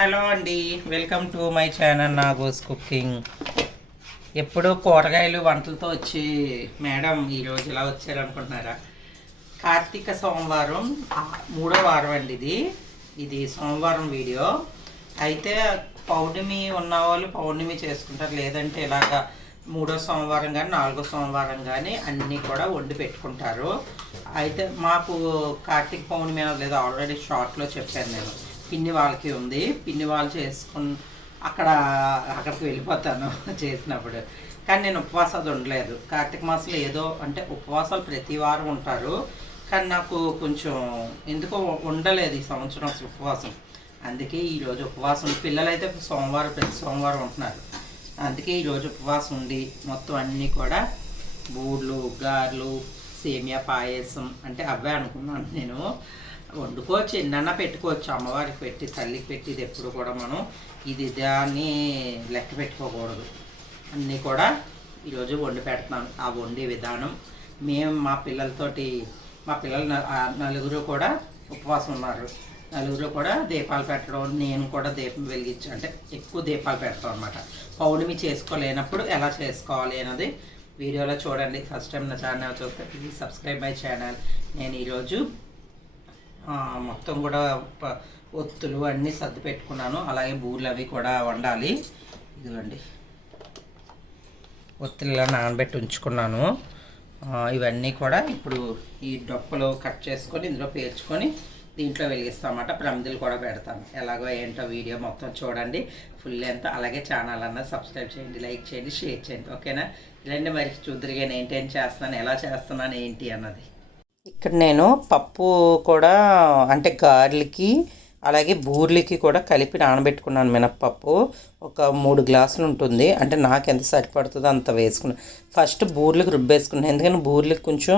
Hello అండి welcome to my channel Nago's cooking. ఎప్పుడు కూరగాయలు వంటలతో వచ్చి మేడం ఈరోజు ఇలా వచ్చారనుకుంటున్నారా? కార్తీక సోమవారం మూడో వారం అండి ఇది. ఇది సోమవారం వీడియో. అయితే పౌర్ణమి ఉన్న వాళ్ళు పౌర్ణమి చేసుకుంటారు లేదంటే ఇలాగా మూడో సోమవారం కానీ నాలుగో సోమవారం కానీ అన్నీ కూడా వండి పెట్టుకుంటారు. అయితే మాకు కార్తీక పౌర్ణమి అనేది ఆల్రెడీ షార్ట్లో చెప్పాను నేను. పిన్ని వాళ్ళకి ఉంది. పిన్ని వాళ్ళు చేసుకుని అక్కడ అక్కడికి వెళ్ళిపోతాను చేసినప్పుడు. కానీ నేను ఉపవాసాలు ఉండలేదు. కార్తీక మాసంలో ఏదో అంటే ఉపవాసాలు ప్రతి వారం ఉంటారు. కానీ నాకు కొంచెం ఎందుకో ఉండలేదు ఈ సంవత్సరం అసలు ఉపవాసం. అందుకే ఈరోజు ఉపవాసం. పిల్లలైతే సోమవారం ప్రతి సోమవారం ఉంటున్నారు. అందుకే ఈరోజు ఉపవాసం ఉండి మొత్తం అన్నీ కూడా బూడ్లు గారెలు సేమియా పాయసం అంటే అవే అనుకున్నాను నేను. వండుకోవచ్చు ఎన్నైనా పెట్టుకోవచ్చు. అమ్మవారికి పెట్టి తల్లికి పెట్టి ఇది ఎప్పుడు కూడా మనం ఇది దాన్ని లెక్క పెట్టుకోకూడదు. అన్నీ కూడా ఈరోజు వండి పెడతాను ఆ వండే విధానం మేము మా పిల్లలతోటి మా పిల్లలు నలుగురు కూడా ఉపవాసం ఉన్నారు. నలుగురు కూడా దీపాలు పెట్టడం నేను కూడా దీపం వెలిగించు అంటే ఎక్కువ దీపాలు పెడతాం అనమాట పౌర్ణమి చేసుకోలేనప్పుడు ఎలా చేసుకోవాలి అన్నది వీడియోలో చూడండి. ఫస్ట్ టైం నా ఛానల్ చూస్తే ప్లీజ్ సబ్స్క్రైబ్ మై ఛానల్ నేను ఈరోజు మొత్తం కూడా ఒత్తులు అన్నీ సర్ది పెట్టుకున్నాను. అలాగే బూర్లు అవి కూడా వండాలి. ఇదిగోండి. ఒత్తులు ఇలా నానబెట్టి ఉంచుకున్నాను. ఇవన్నీ కూడా ఇప్పుడు ఈ డొప్పలు కట్ చేసుకొని ఇందులో పేర్చుకొని దీంట్లో వెలిగిస్తామన్నమాట. ప్రమిదలు కూడా పెడతాను. ఎలాగో ఏంటో వీడియో మొత్తం చూడండి. ఫుల్ ఎంత అలాగే ఛానల్ అన్న సబ్స్క్రైబ్ చేయండి లైక్ చేయండి షేర్ చేయండి. ఓకేనా? ఇలాంటి మరి చూద్దరిగా నేను ఏంటి చేస్తున్నాను ఎలా చేస్తున్నాను ఏంటి అన్నది. ఇక్కడ నేను పప్పు కూడా అంటే గారెలకి అలాగే బూర్లకి కూడా కలిపి నానబెట్టుకున్నాను మినప్పప్పు. ఒక మూడు గ్లాసులు ఉంటుంది. అంటే నాకు ఎంత సరిపడుతుందో అంత వేసుకున్నాను ఫస్ట్ బూర్లకు రుబ్బేసుకున్నాను ఎందుకంటే బూర్లకి కొంచెం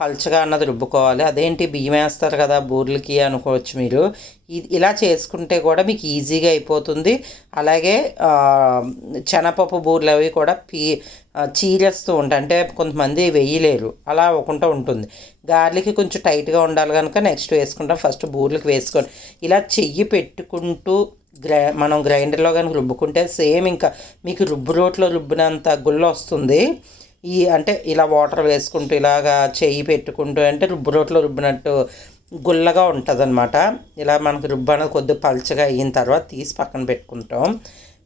పల్చగా అన్నది రుబ్బుకోవాలి. అదేంటి బియ్యం వేస్తారు కదా బూర్లకి అనుకోవచ్చు మీరు. ఇలా చేసుకుంటే కూడా మీకు ఈజీగా అయిపోతుంది. అలాగే ఆ, శనగపప్పు బూర్లు అవి కూడా పీ చీరేస్తూ ఉంటాయి అంటే కొంతమంది వేయలేరు. అలా అవ్వకుండా ఉంటుంది. గార్లిక్ కొంచెం టైట్గా ఉండాలి కనుక నెక్స్ట్ వేసుకుంటాం. ఫస్ట్ బూర్లకి వేసుకొని ఇలా చెయ్యి పెట్టుకుంటూ గ్రై మనం గ్రైండర్లో కనుక రుబ్బుకుంటే సేమ్ ఇంకా మీకు రుబ్బు రోట్లో రుబ్బినంత గుల్ల వస్తుంది ఈ అంటే ఇలా వాటర్ వేసుకుంటూ ఇలాగా చెయ్యి పెట్టుకుంటూ అంటే రుబ్బు రోట్లో రుబ్బినట్టు గుల్లగా ఉంటుంది అనమాట ఇలా మనకు రుబ్బు అనేది కొద్దిగా పల్చగా అయిన తర్వాత తీసి పక్కన పెట్టుకుంటాం.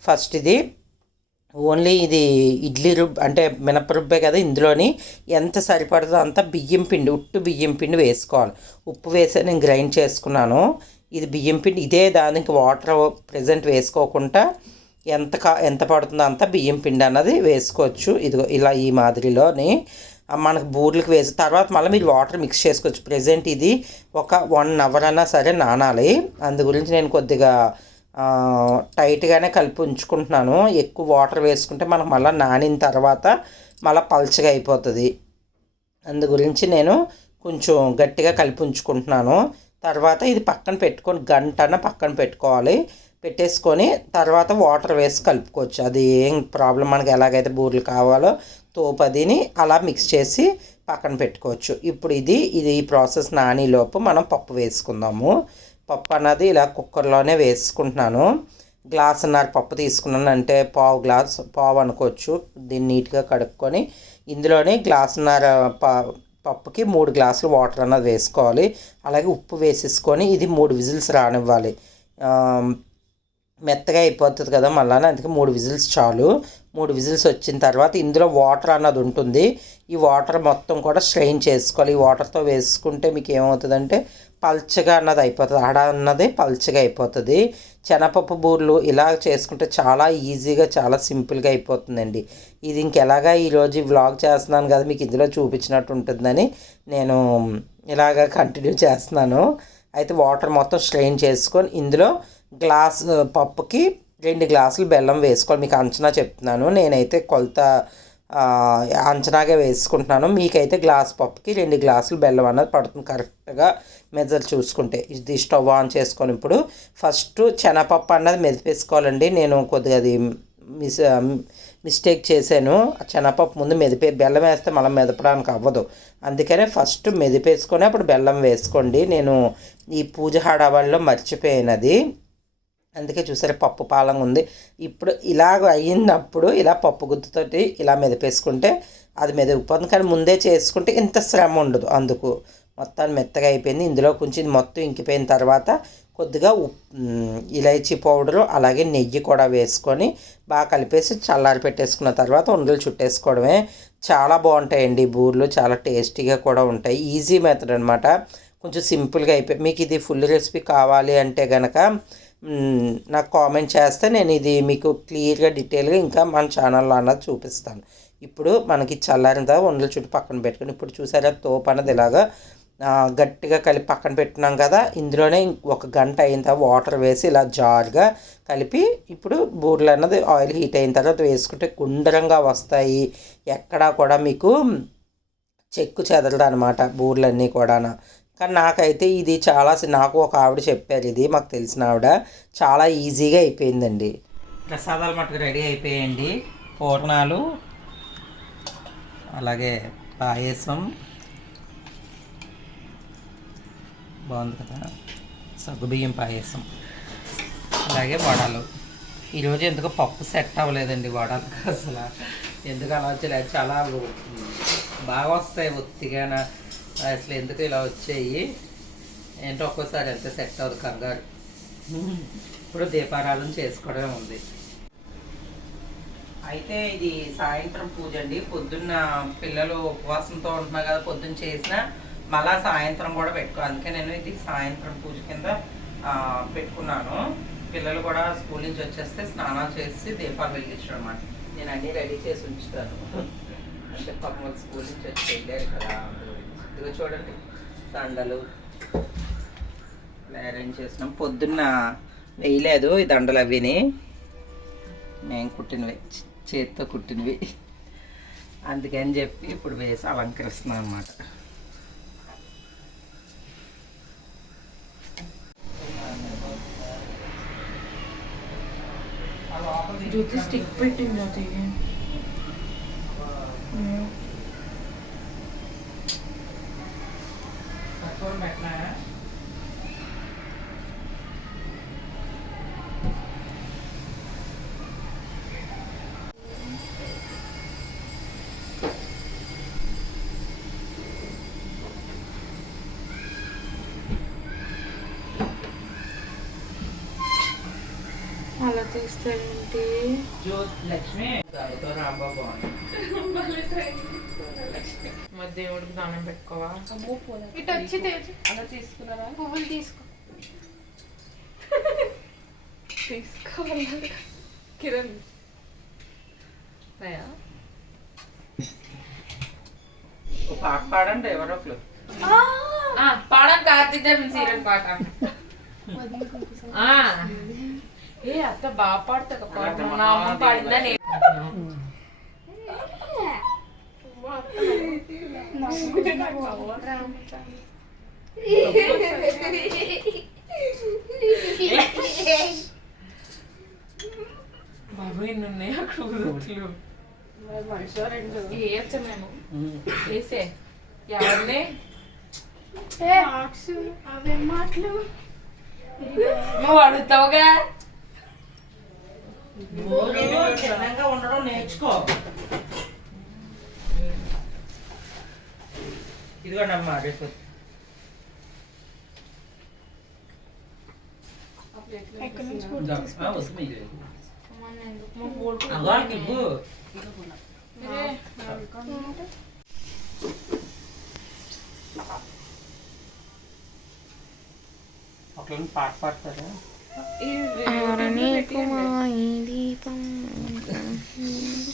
ఫస్ట్ ఇది ఓన్లీ ఇది ఇడ్లీ రుబ్బు అంటే మినప రుబ్బే కదా ఇందులోని ఎంత సరిపడదో అంత బియ్యం పిండి ఉట్టు బియ్యం పిండి వేసుకోవాలి. ఉప్పు వేసి నేను గ్రైండ్ చేసుకున్నాను. ఇది బియ్యం పిండి ఇదే దానికి వాటర్ ప్రజెంట్ వేసుకోకుండా ఎంత కా ఎంత పడుతుందో అంత బియ్యం పిండి అన్నది వేసుకోవచ్చు. ఇదిగో ఇలా ఈ మాదిరిలోని. మనకు బూర్లకు వేసి తర్వాత మళ్ళీ మీరు వాటర్ మిక్స్ చేసుకోవచ్చు. ప్రజెంట్ ఇది ఒక వన్ అవర్ అన్నా సరే నానాలి. అందు గురించి నేను కొద్దిగా టైట్గానే కలిపి ఉంచుకుంటున్నాను. ఎక్కువ వాటర్ వేసుకుంటే మనకు మళ్ళీ నానిన తర్వాత మళ్ళీ పల్చగా అయిపోతుంది. అందు గురించి నేను కొంచెం గట్టిగా కలిపి ఉంచుకుంటున్నాను. తర్వాత ఇది పక్కన పెట్టుకొని గంటన పక్కన పెట్టుకోవాలి. పెట్టేసుకొని తర్వాత వాటర్ వేసి కలుపుకోవచ్చు. అది ఏం ప్రాబ్లం మనకి ఎలాగైతే బూరెలు కావాలో తోపదిని అలా మిక్స్ చేసి పక్కన పెట్టుకోవచ్చు. ఇప్పుడు ఇది ఇది ఈ ప్రాసెస్ నానిలోపు మనం పప్పు వేసుకుందాము. పప్పు అన్నది ఇలా కుక్కర్లోనే వేసుకుంటున్నాను. గ్లాసున్నర పప్పు తీసుకున్నాను. అంటే పావు గ్లాస్ పావు అనుకోవచ్చు. దీన్ని నీట్గా కడుక్కొని ఇందులోనే గ్లాసున్నర ప పప్పుకి మూడు గ్లాసులు వాటర్ అన్నది వేసుకోవాలి. అలాగే ఉప్పు వేసేసుకొని ఇది మూడు విజిల్స్ రానివ్వాలి. మెత్తగా అయిపోతుంది కదా మళ్ళీ అందుకే మూడు విజిల్స్ చాలు. మూడు విజిల్స్ వచ్చిన తర్వాత ఇందులో వాటర్ అన్నది ఉంటుంది. ఈ వాటర్ మొత్తం కూడా స్ట్రెయిన్ చేసుకోవాలి. ఈ వాటర్తో వేసుకుంటే మీకు ఏమవుతుందంటే పల్చగా అన్నది అయిపోతుంది. ఆడ అన్నది పల్చగా అయిపోతుంది. శనగపప్పు బూర్లు ఇలా చేసుకుంటే చాలా ఈజీగా చాలా సింపుల్గా అయిపోతుందండి. ఇది ఇంకెలాగా ఈరోజు వ్లాగ్ చేస్తున్నాను కదా మీకు ఇందులో చూపించినట్టు ఉంటుందని నేను ఇలాగ కంటిన్యూ చేస్తున్నాను. అయితే వాటర్ మొత్తం స్ట్రెయిన్ చేసుకొని ఇందులో గ్లాస్ పప్పుకి రెండు గ్లాసులు బెల్లం వేసుకోవాలి. మీకు అంచనా చెప్తున్నాను. నేనైతే కొలత అంచనాగా వేసుకుంటున్నాను. మీకైతే గ్లాస్ పప్పుకి రెండు గ్లాసులు బెల్లం అన్నది పడుతుంది కరెక్ట్గా. మెజర్ చూసుకుంటే ఇది స్టవ్ ఆన్ చేసుకొని ఇప్పుడు ఫస్ట్ శనగపప్పు అన్నది మెదిపేసుకోవాలండి. నేను కొద్దిగా అది మిస్ మిస్టేక్ చేశాను. ఆ శనగపప్పు ముందు మెదిపే బెల్లం వేస్తే మనం మెదపడానికి అవ్వదు. అందుకనే ఫస్ట్ మెదిపేసుకొని అప్పుడు బెల్లం వేసుకోండి. నేను ఈ పూజ హడావాళ్ళలో మర్చిపోయినది. అందుకే చూసారా పప్పు పాలంగా ఉంది. ఇప్పుడు ఇలాగ అయినప్పుడు ఇలా పప్పు గుత్తుతోటి ఇలా మెదిపేసుకుంటే అది మెదిగిపోతుంది కానీ ముందే చేసుకుంటే ఇంత శ్రమ ఉండదు అందుకు. మొత్తాన్ని మెత్తగా అయిపోయింది. ఇందులో కొంచెం మొత్తం ఇంకిపోయిన తర్వాత కొద్దిగా ఉప్ ఇలైచి ఇలైచీ పౌడరు అలాగే నెయ్యి కూడా వేసుకొని బాగా కలిపేసి చల్లారి పెట్టేసుకున్న తర్వాత ఉండలు చుట్టేసుకోవడమే. చాలా బాగుంటాయండి బూర్లు. చాలా టేస్టీగా కూడా ఉంటాయి. ఈజీ మెథడ్ అనమాట కొంచెం సింపుల్గా అయిపోయి మీకు ఇది ఫుల్ రెసిపీ కావాలి అంటే కనుక నాకు కామెంట్ చేస్తే నేను ఇది మీకు క్లియర్గా డీటెయిల్గా ఇంకా మన ఛానల్లో అన్నది చూపిస్తాను. ఇప్పుడు మనకి చల్లారిన ఉండల చుట్టూ పక్కన పెట్టుకుని ఇప్పుడు చూసారా తోపు అన్నది ఇలాగా గట్టిగా కలిపి పక్కన పెట్టినాం కదా ఇందులోనే ఒక గంట అయిన తర్వాత వాటర్ వేసి ఇలా జారుగా కలిపి ఇప్పుడు బూరెలు అన్నది ఆయిల్ హీట్ అయిన తర్వాత వేసుకుంటే గుండ్రంగా వస్తాయి. ఎక్కడా కూడా మీకు చెక్కు చెదరదు అనమాట బూర్లన్నీ కూడా కానీ నాకైతే ఇది చాలా నాకు ఒక ఆవిడ చెప్పారు ఇది మాకు తెలిసిన ఆవిడ. చాలా ఈజీగా అయిపోయిందండి. ప్రసాదాలు మటుకు రెడీ అయిపోయాయండి. పూర్ణాలు అలాగే పాయసం. బాగుంది కదా? సగ్గుబియ్యం పాయసం. అలాగే వడలు. ఈరోజు ఎందుకు పప్పు సెట్ అవ్వలేదండి వడలు అసలు. ఎందుకు అలా వచ్చలేదు చాలా బాగా వస్తాయి ఒత్తిగా అసలు ఎందుకు ఇలా వచ్చాయి? ఏంటో ఒక్కోసారి ఎంత సెట్ అవ్వదు కంగారు. ఇప్పుడు దీపారాధన చేసుకోవడమే ఉంది. అయితే ఇది సాయంత్రం పూజ అండి. పొద్దున్న పిల్లలు ఉపవాసంతో ఉంటున్నారు కదా పొద్దున్న చేసిన మళ్ళా సాయంత్రం కూడా పెట్టుకో అందుకే నేను ఇది సాయంత్రం పూజ కింద పెట్టుకున్నాను. పిల్లలు కూడా స్కూల్ నుంచి వచ్చేస్తే స్నానాలు చేసి దీపాలు వెలిగించడం అనమాట నేను అన్నీ రెడీ చేసి ఉంచుతాను. అంటే పక్కన స్కూల్ నుంచి వచ్చి వెళ్ళారు కదా. ఇదిగో చూడండి. దండలు. అరేంజ్ చేసినాం పొద్దున్న వేయలేదు ఈ దండలు అవిని నేను కుట్టినవి. చేత్తో కుట్టినవి. అందుకని చెప్పి ఇప్పుడు వేసి అలంకరిస్తున్నాను అనమాట జ్యోతి స్టిక్ పెట్టింది జ్యోతి అలా తీస్తారేంటి జ్యోతి లక్ష్మి దానితో రాంబాబు మరి దేవుడికి దానం పెట్టుకోవా? ఇటు వచ్చి. అలా తీసుకున్నారా? పువ్వులు తీసుకో. తీసుకోవాలి. కిరణ్. పాట పాడండి ఎవరో ఒకరు. పాడం కార్తీక్ దేవన్ సీరియల్ పాట. ఆ. ఏ అత్త బాగా పాడుతా అమ్మ పాడిందా నేను బాబు ఎన్ని ఉన్నాయి అక్కడ రెండు. వేయచ్చా మేము. వేసే ఎవరిని? మాటలు. నువ్వు అడుగుతావుగా? చిన్నగా ఉండడం నేర్చుకో. ఇదిగోండి అమ్మా రేపు ఎక్కడి నుంచి ఆ, వస్తుంది ఇది. మా బోర్డు అలా ఇవ్వు ఒకళ్ళని పాట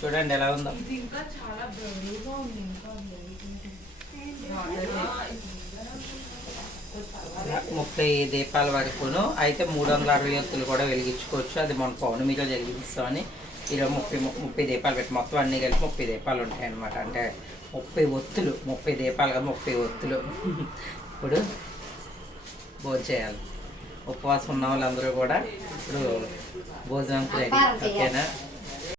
చూడండి ఎలా ఉందో. ఇంకా చాలా బరువుగా ఉంది ఇంకా ముప్పై దీపాల వరకును అయితే మూడు వందల అరవై ఒత్తులు కూడా వెలిగించుకోవచ్చు. అది మన పౌర్ణమిలో వెలిగిస్తామని ఈరోజు ముప్పై ముప్పై దీపాలు పెట్టి మొత్తం అన్ని కలిపి ముప్పై దీపాలు ఉంటాయి అన్నమాట అంటే ముప్పై ఒత్తులు ముప్పై దీపాలుగా ముప్పై ఒత్తులు. ఇప్పుడు భోజనం చేయాలి. ఉపవాసం ఉన్న వాళ్ళందరూ కూడా ఇప్పుడు భోజనం రెడీ. ఓకేనా?